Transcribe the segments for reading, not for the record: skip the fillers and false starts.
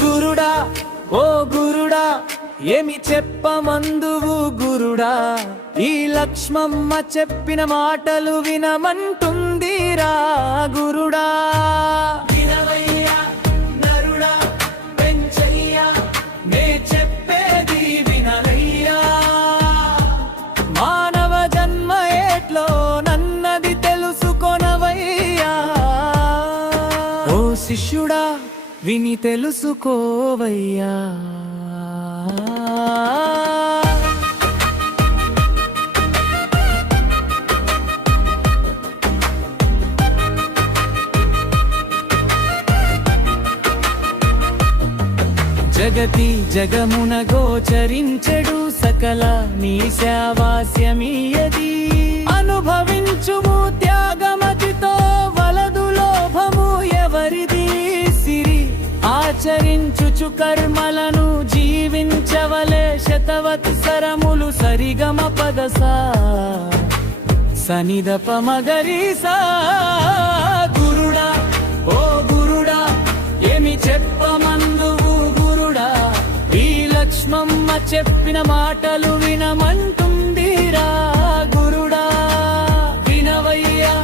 గురుడా ఓ గురుడా ఏమి చెప్పమందువు గురుడా, ఈ లక్ష్మమ్మ చెప్పిన మాటలు వినమంటుందిరా గురుడా. వినవయ్యా నరుడా పెంచయ్యా నే చెప్పేది వినలయ్యా, మానవ జన్మ ఏట్లో నన్నది తెలుసుకొనవయ్యా. ఓ శిష్యుడా విని తెలుసుకోవయ్యా. జగతి జగమున గోచరించెడు సకల నీ శావాస్యమీయది, అనుభవించుము త్యాగమతితో వలదు లోభము ఎవరిది. సిరి ఆచరించుచు కర్మలను జీవించవలే శతవత్సరములు సరిగమ పదసా సనిదప మగరీసా. గురుడా ఓ గురుడా ఏమి చెప్పమందువు గురుడా, ఈ లక్ష్మమ్మ చెప్పిన మాటలు వినమంటుందిరా గురుడా. వినవయ్యా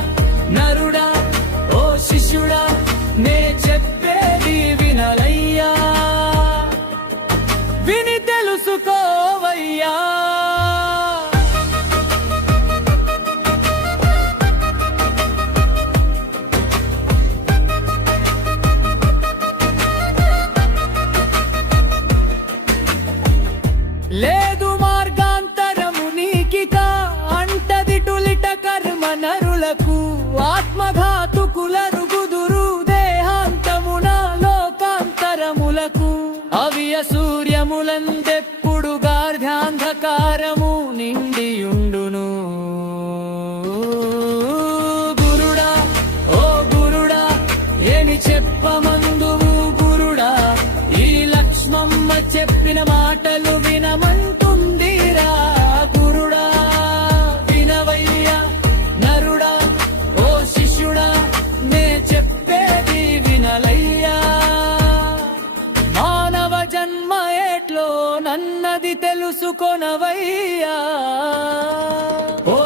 నరుడా ఓ శిష్యుడా నే చెప్పేది వినలయ్యా, విని తెలుసుకోవయ్యా. లేదు మార్గాంతరము నీకిక అంటది టులిట కర్మ నరులకు, ఆత్మఘాతుకుల రుగుదురు దేహాంతమున లోకాంతరములకు. అవియ సూర్యములందెప్పుడు గార్ధ్యాంధకారము నిండియుండును. గురుడా ఓ గురుడా ఏమి చెప్పమందువు గురుడా, ఈ లక్ష్మమ్మ చెప్పిన మాటలు వినమంటుందిరా గురుడా. వినవయ్యా నరుడా ఓ శిష్యుడా నే చెప్పేది వినలయ్యా, మానవ జన్మ ఏట్లో నన్నది తెలుసుకొనవయ్యా. ఓ